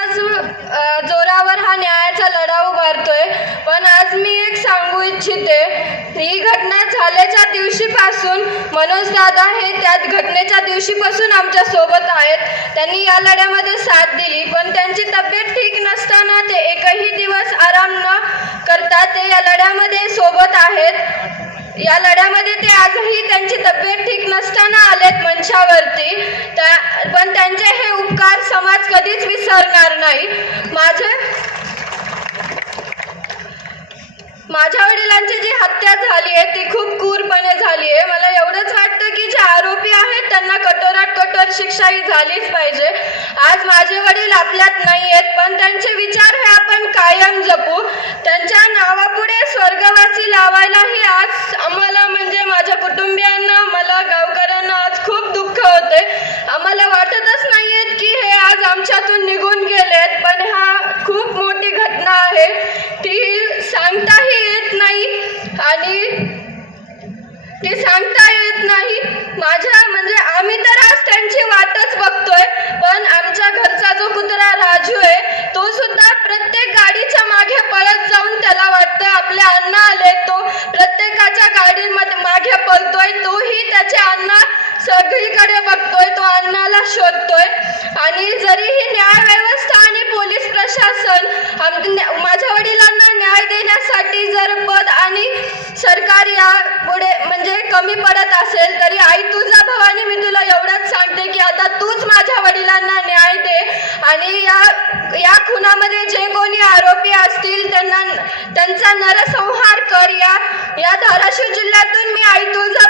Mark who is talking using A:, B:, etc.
A: आज जोरावर हा न्यायाचा लढा उभारतोय. पण आज मी एक सांगू इच्छिते ही घटना झाल्याच्या दिवशीपासून मनोज दादा हे त्या घटनेच्या दिवशीपासून आमच्यासोबत आहेत. त्यांनी या लढ्यामध्ये साथ दिली पण त्यांची तब्येत ठीक नसताना ते एकही दिवस आराम न करता ते या लढ्यामध्ये सोबत आहेत. या लढ्यामध्ये ते आजही त्यांची तब्येत ठीक नसताना आलेत मंचावरती. पण त्यांचे हे उपकार समाज कधीच विसरणार नाही. माझे माझ्या वडिलांची जी हत्या झाली आहे ती खूप क्रूरपणे झाली आहे. मला एवढंच वाटतं की जे आरोपी आहेत त्यांना कठोरात कठोर शिक्षा ही झालीच पाहिजे. आज माझे वडील आपल्यात नाही आहेत पण त्यांचे विचार हे आपण कायम जपू. त्यांच्या नावापुढे स्वर्गवासी लावायलाही आज आम्हाला म्हणजे माझ्या कुटुंबियांना मला गावकऱ्यांना आज खूप दुःख होते आम्हाला वाटतच नाहीयेत की हे आज आमच्यातून निघून गेलेत पण हा खूप घटना आहे. ती सांगताही येत नाही आणि ती सांगता येत नाही. माझ्या म्हणजे आम्ही तर आज त्यांची वाटच बघतोय पण आमच्या घरचा जो कुत्रा राजू आहे तो सुद्धा प्रत्येक गाडीच्या मागे पळत जाऊन त्याला वाटतं आपले अण्णा आले तो प्रत्येकाच्या गाडीमध्ये मागे पळतोय तोही त्याचे अन्न सगळीकडे बघतोय तो अण्णाला शोधतोय. आणि जरीही न्याय व्यवस्था आणि माझ्या वडिलांना न्याय देण्यासाठी जर पद आणि सरकार या पुढे म्हणजे कमी पडत असेल तरी आई तुझा भवानी मी तुला एवढंच सांगते की आता तूच माझ्या वडिलांना न्याय दे. आणि या या खुनामध्ये जे कोणी आरोपी असतील त्यांना त्यांचा नरसंहार कर. या या धाराशिव जिल्ह्यातून मी आई तुझा